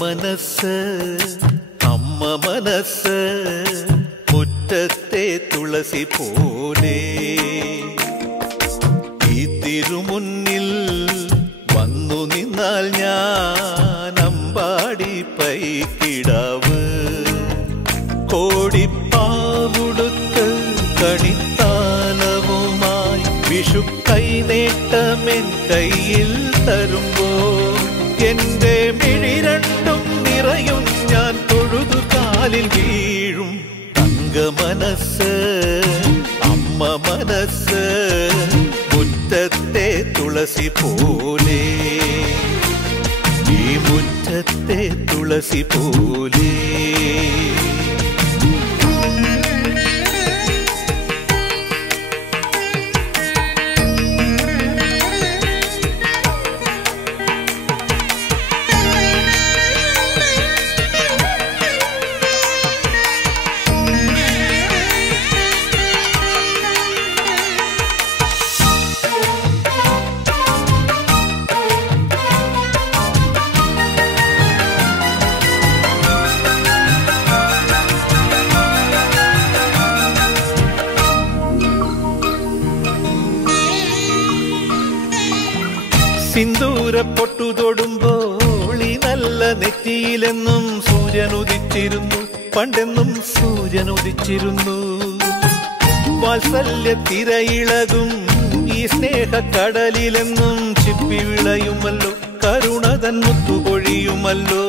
മനസ്സ് അമ്മ മനസ്സ് മുറ്റത്തെ തുളസി പോലെ ഈ തിരുമുന്നിൽ വന്നു നിന്നാൽ ഞാൻ അമ്പാടി പൈക്കിടാവ് കോടിപ്പാവുടുത്ത് കണിത്താലവുമായി വിഷു കൈനേട്ടമെൻ കയ്യിൽ തരുമ്പോൾ എന്റെ മിഴി രണ്ടും നിറയും ഞാൻ തൊഴുതു കാലിൽ വീഴും തങ്ക മനസ്സ് അമ്മ മനസ്സ് മുറ്റത്തെ തുളസി പോലെ ഈ മുറ്റത്തെ തുളസി പോലെ സിന്ദൂര പൊട്ടു തൊടുമ്പോൾ ഈ നല്ല നെറ്റിയിലെന്നും സൂര്യൻ ഉദിച്ചിരുന്നു പണ്ടെന്നും സൂര്യൻ ഉദിച്ചിരുന്നു വാത്സല്യ തിരയിളകും ഈ സ്നേഹക്കടലിലെന്നും ചിപ്പി വിളയുമല്ലോ കരുണതൻ മുത്തുപൊഴിയുമല്ലോ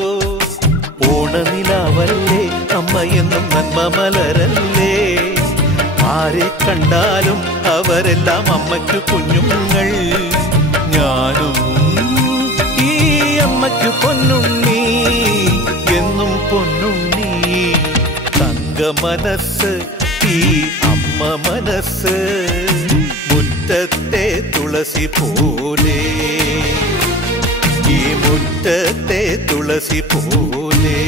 ഓണനിലാവല്ലേ അമ്മയെന്നും നന്മ മലരല്ലേ ആരെ കണ്ടാലും അവരെല്ലാം അമ്മയ്ക്കു കുഞ്ഞുങ്ങൾ ഞാനും ഈ അമ്മയ്ക്കു പൊന്നുണ്ണി എന്നും പൊന്നുണ്ണി തങ്ക മനസ്സ് ഈ അമ്മ മനസ്സ് മുറ്റത്തെ തുളസി പോലെ ഈ മുറ്റത്തെ തുളസി പോലെ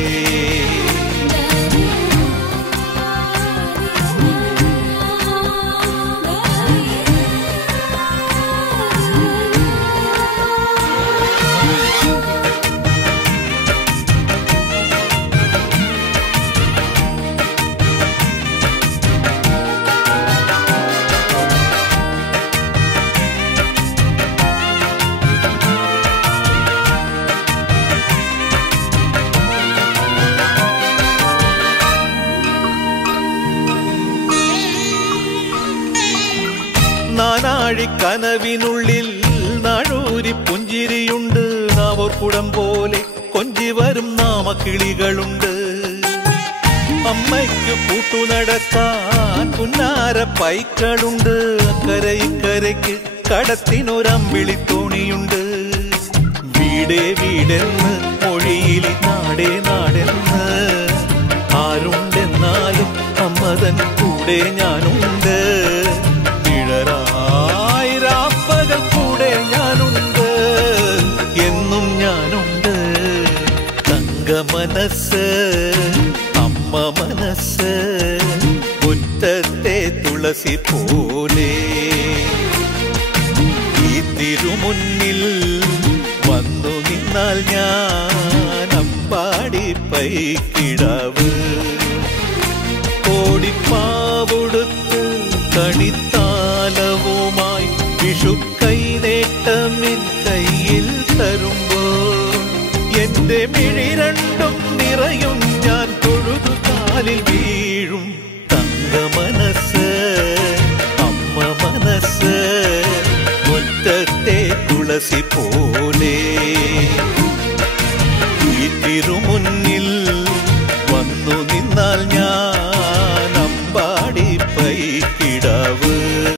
നാനാഴിക്കനവിനുള്ളിൽ നാഴൂരി പുഞ്ചിരിയുണ്ട് നാവോർക്കുടം പോലെ കൊഞ്ചി വരും നാമക്കിളികളുണ്ട് അമ്മയ്ക്ക് പൂട്ടു നടക്കാൻ പുന്നാര പൈക്കളുണ്ട് അക്കരെ ഇക്കരയ്ക്ക് കടത്തിനൊരമ്പിളി തോണിയുണ്ട് വീടേ വീടെന്ന് മൊഴിയിൽ നാടേ നാടെന്ന് ആരുണ്ടെന്നാലും അമ്മതൻ കൂടെ ഞാനുണ്ട് നിഴലായിരാപ്പകൽ കൂടെ ഞാനുണ്ട് എന്നും ഞാനുണ്ട് തങ്ക മനസ്സ് അമ്മ മനസ്സ് മുറ്റത്തെ തുളസി പോലെ ഈ തിരുമുന്നിൽ വന്നു നിന്നാൽ ഞാൻ അമ്പാടി പൈക്കിടാവ് കോടിപ്പാവുടുത്ത് കണിത്താലവുമായി വിഷു കൈനേട്ടമിൻ കയ്യിൽ തരുമ്പോൾ എന്റെ മിഴി രണ്ടും നിറയും ഞാൻ തൊഴുതു കാലിൽ വീഴും തങ്ക മനസ്സ് അമ്മ മനസ്സ് മുറ്റത്തെ തുളസി പോലെ ഈ തിരുമുന്നിൽ